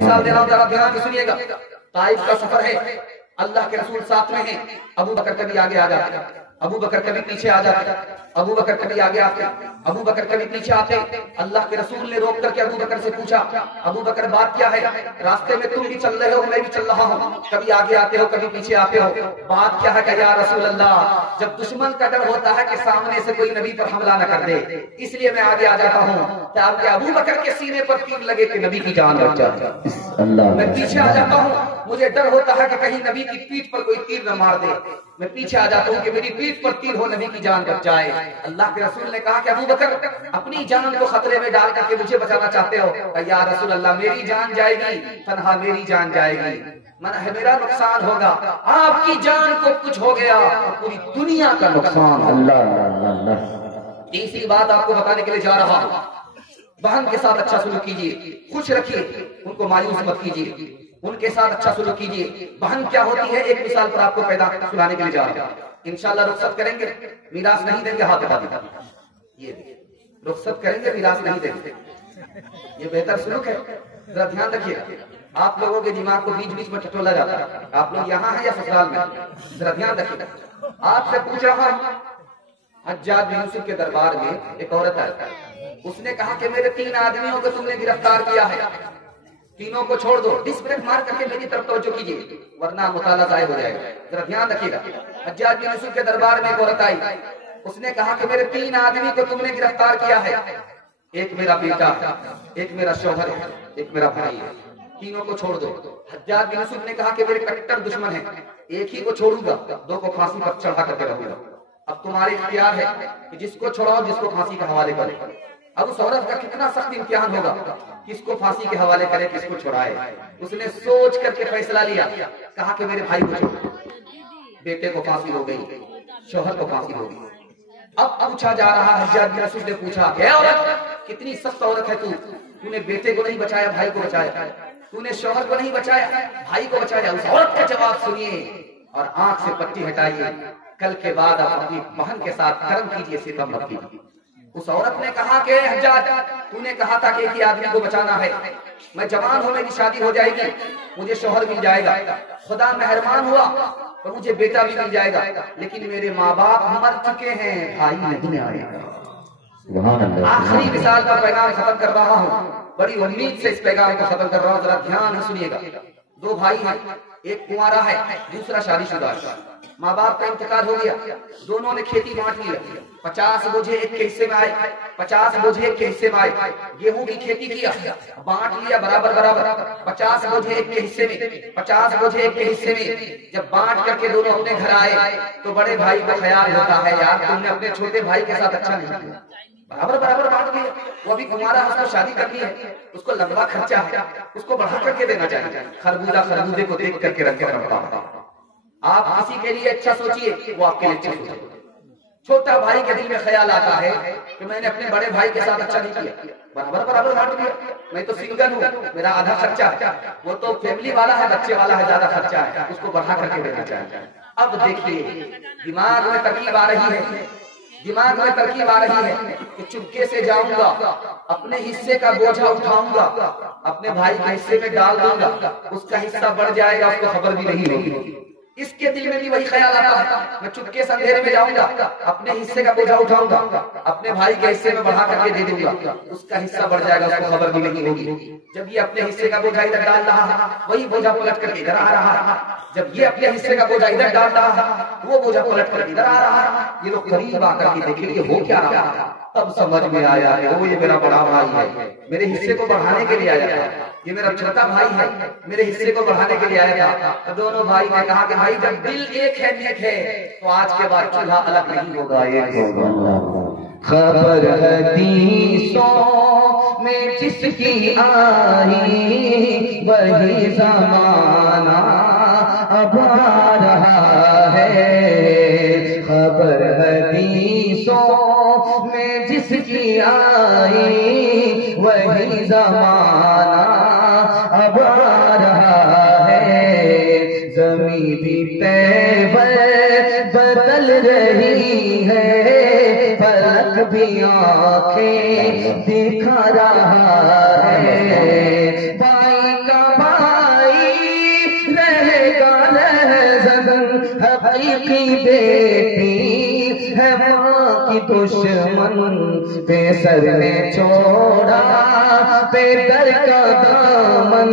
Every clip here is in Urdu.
مثال دے رہا ہوں، ذرا دھیان سے سنیے گا. طائف کا سفر ہے، اللہ کے رسول ساتھ میں ہیں. ابو بکر کبھی آگے آ جاتے، ابو بکر کبھی پیچھے آ جاتے، ابو بکر کبھی آگے آتے، ابو بکر کبھی پیچھے آتے. اللہ کے رسول نے روک کر کے ابو بکر سے پوچھا، ابو بکر بات کیا ہے؟ راستے میں تم بھی چل رہے ہو، میں بھی چل رہا ہوں، کبھی آگے آتے ہو کبھی پیچھے آتے ہو، بات کیا ہے؟ کہ یا رسول اللہ، جب دشمن کا ڈر ہوتا ہے کہ سامنے سے کوئی نبی پر حملہ نہ کر دے، اس لیے میں آگے آ جاتا ہوں تاکہ ابو بکر کے سینے پر تیر لگے کہ نبی کی جان بچ جائے. میں پیچھے آ جاتا ہوں، مجھے ڈر ہوتا ہے کہ کہیں نبی کی پیٹھ پر کوئی تیر نہ مار دے، میں پیچھے آ جاتا ہوں کہ میری پیٹھ پر تیر ہو، نبی کی جان بچ جائے. اللہ کے رسول نے کہا کہ ابو بکر اپنی جان کو خطرے میں ڈال کر کے مجھے بچانا چاہتے ہو؟ کہ یا رسول اللہ، میری جان جائے گی، تنہا میری جان جائے گی، میرا نقصان ہوگا، آپ کی جان کو کچھ ہو گیا پوری دنیا کا نقصان. اللہ. تیسری بات آپ کو بتانے کے لیے جا رہا ہوں، بہن کے ساتھ اچھا سلوک کیجیے، خوش رکھیے، ان کو مایوس مت کیجیے، ان کے ساتھ اچھا سلوک کیجیے. بہن کیا ہوتی ہے، ایک مثال پر آپ کو پیدا سنانے کے لیے جا رہا ہوں. انشاءاللہ رخصت کریں گے، میراث نہیں دیں گے، ہاتھ اٹھا دیجیے. یہ رخصت کریں گے، میراث نہیں دیں گے، یہ بہتر سلوک ہے. ذرا دھیان رکھیے، آپ لوگوں کے دماغ کو بیچ بیچ میں ٹٹولا جاتا ہے. آپ لوگ یہاں ہیں یا سسرال میں؟ ذرا دھیان رکھیے. آپ سے پوچھ رہا ہوں، حجاج بن یوسف کے دربار میں ایک عورت آئی، اس نے کہا کہ میرے 3 آدمیوں کو تم نے گرفتار کیا ہے، تینوں کو چھوڑ دو. ڈس بریک مار کر کے میری طرف توجہ کیجیے ورنہ مطالعہ ضائع ہو جائے گا. ذرا دھیان رکھیے گا. حجاج بن یوسف کے دربار میں ایک عورت آئی، اس نے کہا کہ میرے 3 آدمی کو تم نے گرفتار کیا ہے، ایک میرا بیٹا ہے، ایک میرا شوہر ہے، ایک میرا بھائی ہے، تینوں کو چھوڑ دو. حجاج بن یوسف نے کہا کہ میرے کٹر دشمن ہیں، ایک ہی کو چھوڑوں گا، 2 کو پھانسی پر چڑھا کر کے رہوں گا. اب تمہارے اختیار ہے کہ جس کو چھوڑاؤ، جس کو پھانسی کے حوالے کرے. اب اس عورت کا کتنا سخت امتحان ہوگا، کس کو پھانسی کے حوالے کرے، کس کو چھڑائے. اس نے سوچ کر کے فیصلہ لیا، کہا کہ میرے بھائی کو چھوڑو. بیٹے کو پھانسی ہو گئی، شوہر کو پھانسی ہو گئی. اب پوچھا جا رہا ہے، حجاج بن یوسف نے پوچھا، اے عورت، کتنی سخت عورت ہے تو نے بیٹے کو نہیں بچایا، بھائی کو بچایا، تو نے شوہر کو نہیں بچایا، بھائی کو بچایا. اس عورت کا جواب سنیے اور آنکھ سے پٹی ہٹائیے. کل کے بعد آپ اپنی بہن کے ساتھ کرم کیجیے، ستم مت کیجیے. اس عورت نے کہا کہ حجاج، تو نے کہا تھا کہ ایک ہی آدمی کو بچانا ہے، میں جوان ہوں، میری شادی ہو جائے گی، مجھے شوہر مل جائے گا، خدا مہربان ہوا تو مجھے بیٹا بھی مل جائے گا، لیکن میرے ماں باپ مر چکے ہیں، بھائی نہیں آئے گا. آخری مثال کا پیغام ختم کر رہا ہوں، بڑی امید سے اس پیغام کو ختم کر رہا ہوں. ذرا دھیان سے سنیے گا. 2 بھائی ہیں، ایک کنوارا ہے، دوسرا شادی شدہ ہے. ماں باپ کا انتقال ہو گیا، دونوں نے کھیتی بانٹ لیا. 50 بوجھے ایک کے حصے میں آئے، 50 بوجھے ایک کے حصے میں آئے. گیہوں کی کھیتی کیا، بانٹ لیا برابر برابر. 50 بوجھے ایک کے حصے میں، 50 بوجھے ایک کے حصے میں. جب بانٹ کر کے دونوں اپنے گھر آئے تو بڑے بھائی کو خیال ہوتا ہے، یار تم نے اپنے چھوٹے بھائی کے ساتھ اچھا نہیں کیا، برابر برابر بانٹ لیا. وہ ابھی تمہارا اس کو شادی کرنی ہے، اس کو لمبا خرچہ ہے، اس کو بڑھا کر کے دینا چاہیے. خربوزہ خربوزے کو دیکھ کر کے رکھ کے رکھتا. آپ کسی کے لیے اچھا سوچئے، وہ آپ کے لیے اچھا سوچے. چھوٹا بھائی کے دل میں خیال آتا ہے کہ میں نے اپنے بڑے بھائی کے ساتھ اچھا نہیں کیا، برابر برابر بانٹ دیا. میں تو سنگل ہوں، میرا آدھا خرچہ ہے، وہ تو فیملی والا ہے، بچے والا ہے، زیادہ خرچہ ہے، اس کو بڑھا کر کے دینا چاہیے. اب دیکھیے دماغ میں ترکیب آ رہی ہے، دماغ میں ترکیب آ رہی ہے کہ چپکے سے جاؤں گا، اپنے حصے کا بوجھا اٹھاؤں گا، اپنے بھائی کے حصے میں ڈال دوں گا، اس کا حصہ بڑھ جائے گا، اس کو خبر بھی نہیں ہوگی. اس کے دل میں بھی وہی خیال آتا ہے، میں چپکے سے اندھیرے میں جاؤں گا، اپنے حصے کا بوجھا اٹھاؤں گا، اپنے بھائی کے حصے میں بڑھا کر کے دے دوں گا، اس کا حصہ بڑھ جائے گا، اس کو خبر بھی نہیں ہوگی. جب یہ اپنے حصے کا بوجھا ادھر ڈال رہا ہے، وہی بوجھا پلٹ کر کے ادھر آ رہا ہے. جب یہ اپنے حصے کا بوجھا ادھر ڈال رہا ہے، وہ بوجھا پلٹ کر ادھر آ رہا ہے. یہ لوگ قریب آ کر کے دیکھیں یہ ہو کیا رہا ہے. تب سمجھ میں آیا ہے وہ یہ میرا بڑا بھائی ہے، میرے حصے کو بڑھانے کے لیے آیا تھا. یہ میرا چھوٹا بھائی ہے، میرے حصے کو بڑھانے کے لیے آیا تھا. دونوں بھائی نے کہا کہ بھائی جب دل ایک ہے، نیک ہے، تو آج کے بعد چولہا الگ نہیں ہوگا، ایک ہوگا. خبر حدیثوں میں جس کی آئی وہی زمانہ اب آ رہا ہے. خبر حدیثوں میں جس کی آئی وہی زمانہ اب آ رہا ہے. زمین بھی تیور بدل رہی ہے، فلک بھی آنکھیں دکھا رہا ہے. بھائی کا حقیقی بیٹی ہے ماں کی دشمن پہ سر نے چھوڑا پہ در کا دامن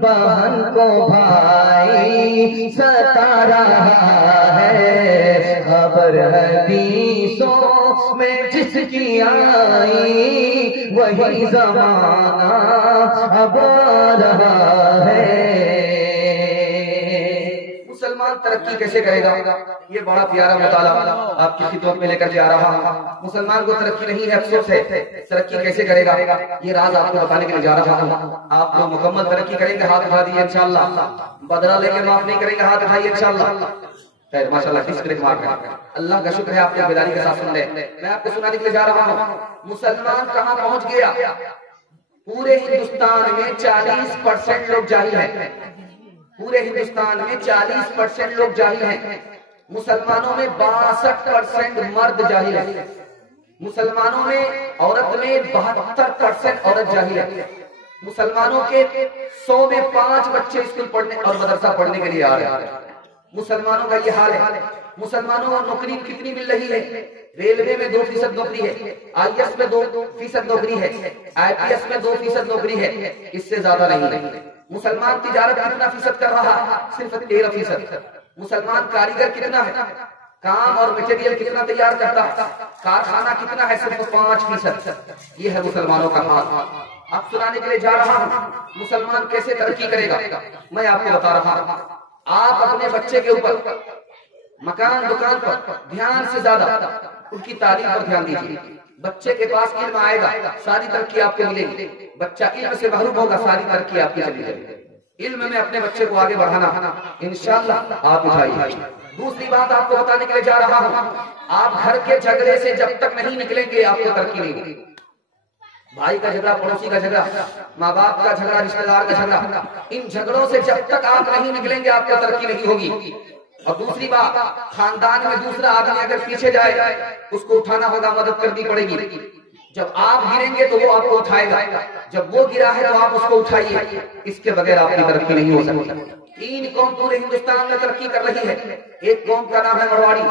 بہن کو بھائی ستا رہا ہے خبر حدیثوں میں جس کی آئی وہی زمانہ اب آ رہا ہے۔ مسلمان ترقی کیسے کرے گا؟ یہ بڑا پیارا مطالعہ آپ کی خدمت میں لے کر جا رہا ہوں۔ مسلمان کو ترقی نہیں ہے، افسوس ہے۔ ترقی کیسے کرے گا یہ راز آپ کو بتانے کے لیے جا رہا ہوں۔ آپ لوگ مکمل ترقی کریں گے، ہاتھ اٹھا دیجیے انشاءاللہ۔ بدلہ لے کے معاف نہیں کریں گے، ہاتھ اٹھائیے انشاءاللہ۔ خیر ماشاءاللہ ڈسپلے مار کر اللہ کا شکر ہے آپ کو بیداری کے ساتھ سن لیں۔ میں آپ کو سنانے کے لیے جا رہا ہوں مسلمان کہاں پہنچ گیا۔ پورے ہندوستان میں 40% لوگ جاہل ہیں۔ پورے ہندوستان میں 40% لوگ جاہل ہیں۔ مسلمانوں میں 62% مرد جاہل ہیں۔ مسلمانوں میں عورت میں 72% عورت جاہل ہے۔ مسلمانوں کے 100 میں 5 بچے اسکول پڑھنے اور مدرسہ پڑھنے کے لیے آ رہے ہیں۔ مسلمانوں کا یہ حال ہے۔ مسلمانوں کو نوکری کتنی مل رہی ہے؟ ریلوے میں 2% نوکری ہے، آئی ایس میں 2% نوکری ہے، آئی پی ایس میں 2% نوکری ہے، اس سے زیادہ نہیں ہے۔ مسلمان تجارت کتنا فیصد کر رہا ہے؟ صرف 13%۔ مسلمان کاریگر کتنا ہے؟ کام اور مٹیریل کتنا تیار کرتا ہے؟ کارخانہ کتنا ہے؟ صرف 5%۔ یہ ہے مسلمانوں کا حال۔ اب سنانے کے لیے جا رہا ہوں مسلمان کیسے ترقی کرے گا۔ میں آپ کو بتا رہا ہوں، آپ اپنے بچے کے اوپر مکان دکان پر دھیان سے زیادہ ان کی تعلیم پر دھیان دیجیے۔ بچے کے پاس علم آئے گا، ساری ترقی آپ کو ملے گی۔ بچہ علم سے محروم ہوگا، ساری ترقی آپ کی چلی جائے گی۔ علم میں اپنے بچے کو آگے بڑھانا انشاءاللہ آپ اٹھائیے۔ دوسری بات آپ کو بتانے کے لیے جا رہا ہوں، آپ گھر کے جھگڑے سے جب تک نہیں نکلیں گے آپ کو ترقی نہیں ہوگی۔ بھائی کا جھگڑا، پڑوسی کا جھگڑا، ماں باپ کا جھگڑا، رشتہ دار کا جھگڑا، ان جھگڑوں سے جب تک آپ نہیں نکلیں گے آپ کو ترقی نہیں ہوگی۔ اور دوسری بات، خاندان میں دوسرا آدمی اگر پیچھے جائے اس کو اٹھانا ہوگا، مدد کرنی پڑے گی۔ جب آپ گریں گے تو وہ آپ کو اٹھائے گا، جب وہ گرا ہے تو آپ اس کو اٹھائیے، اس کے بغیر آپ کی ترقی نہیں ہو سکتی۔ 3 قوم پورے ہندوستان میں ترقی کر رہی ہے۔ ایک قوم کا نام ہے مرواڑی،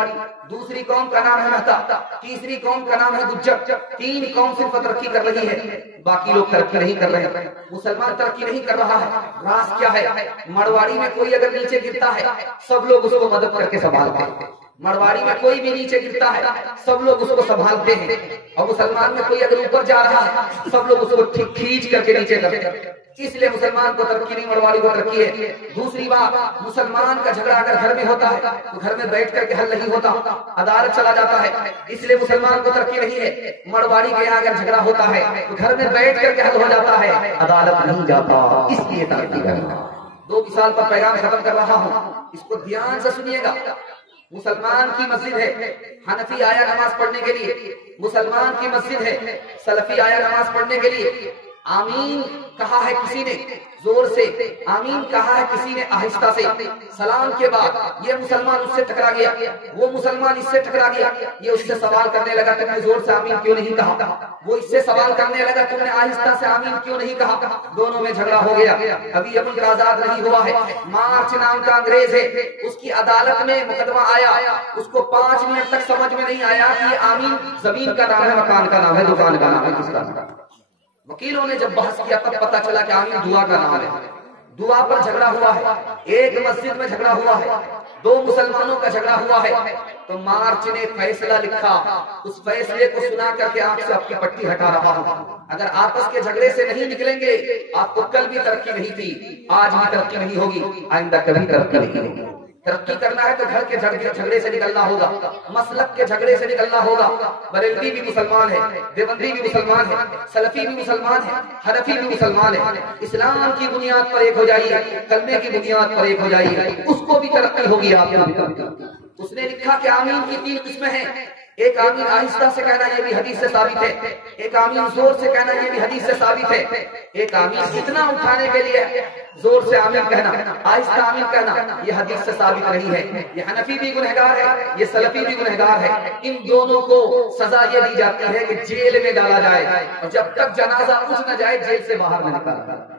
دوسری قوم کا نام ہے مہتا، تیسری قوم کا نام ہے گجر۔ 3 قوم صرف ترقی کر رہی ہے، باقی لوگ ترقی نہیں کر رہے ہیں۔ مسلمان ترقی نہیں کر رہا ہے، راز کیا ہے؟ مرواڑی میں کوئی اگر نیچے گرتا ہے سب لوگ اس کو مدد کر کے سنبھالتے ہیں۔ مرواڑی میں کوئی بھی نیچے گرتا ہے سب لوگ اس کو سنبھالتے ہیں، اور مسلمان میں کوئی اگر اوپر جا رہا ہے سب لوگ اس کو کھینچ کر کے نیچے کرتے ہیں۔ اس لیے مسلمان کو ترقی نہیں، مرواڑی کو ترقی ہے۔ دوسری بات، مسلمان کا جھگڑا اگر گھر میں ہوتا ہے تو گھر میں بیٹھ کر کے حل نہیں ہوتا، عدالت چلا جاتا ہے، اس لیے مسلمان کو ترقی نہیں ہے۔ مرواڑی کے یہاں اگر جھگڑا ہوتا ہے تو گھر میں بیٹھ کر کے حل ہو جاتا ہے، عدالت نہیں جاتا، اس لیے ترقی کرنا۔ 2 مثال پر پیغام ختم کر رہا ہوں، اس کو دھیان سے سنیے گا۔ مسلمان کی مسجد ہے، حنفی آیا نماز پڑھنے کے لیے، مسلمان کی مسجد ہے، سلفی آیا نماز پڑھنے کے لیے۔ آمین کہا ہے کسی نے زور سے، آمین کہا ہے کسی نے آہستہ سے، سلام کے بعد یہ مسلمان اس سے ٹکرا گیا، وہ مسلمان اس سے ٹکرا گیا، یہ اس سے سوال کرنے لگا تم نے زور سے آمین کیوں نہیں کہا، وہ اس سے سوال کرنے لگا تم نے آہستہ سے آمین کیوں نہیں کہا، دونوں میں جھگڑا ہو گیا۔ ابھی یہ ملک آزاد نہیں ہوا ہے، مارچ نام کا انگریز ہے، اس کی عدالت میں مقدمہ آیا، اس کو 5 منٹ تک سمجھ میں نہیں آیا کہ یہ آمین زمین کا نام ہے، مکان کا نام ہے، دکان کا نام ہے، کس کا نام ہے۔ وکیلوں نے جب بحث کیا تب پتا چلا کہ آمین دعا کا نام ہے۔ دعا پر جھگڑا ہوا ہے، ایک مسجد میں جھگڑا ہوا ہے، 2 مسلمانوں کا جھگڑا ہوا ہے، تو مارچ نے فیصلہ لکھا، اس فیصلے کو سنا کر کے آنکھ سے آپ کی پٹی ہٹا رہا ہوں۔ اگر آپس کے جھگڑے سے نہیں نکلیں گے آپ کو کل بھی ترقی نہیں تھی، آج بھی ترقی نہیں ہوگی، آئندہ کبھی ترقی نہیں ہوگی۔ ترقی کرنا ہے تو گھر کے جھگڑے سے نکلنا ہوگا، مسلک کے جھگڑے سے نکلنا ہوگا۔ بریلوی بھی مسلمان ہے، دیوبندی بھی مسلمان ہے، سلفی بھی مسلمان ہے، حنفی بھی مسلمان ہے۔ اسلام کی بنیاد پر ایک ہو جائیے، کلمے کی بنیاد پر ایک ہو جائیے، اس کو بھی ترقی ہوگی آپ کو۔ اس نے لکھا کہ آمین کی 3 قسمیں ہیں، ایک آمین آہستہ سے کہنا یہ بھی حدیث سے ثابت ہے، ایک آمین زور سے کہنا یہ بھی حدیث سے ثابت ہے، ایک آمین اتنا اٹھانے کے لیے زور سے آمین کہنا، آہستہ آمین کہنا یہ حدیث سے ثابت نہیں ہے۔ یہ حنفی بھی گنہگار ہے، یہ سلفی بھی گنہگار ہے، ان دونوں کو سزا یہ دی جاتی ہے کہ جیل میں ڈالا جائے، اور جب تک جنازہ اٹھ نہ جائے جیل سے باہر نہ نکالا جائے۔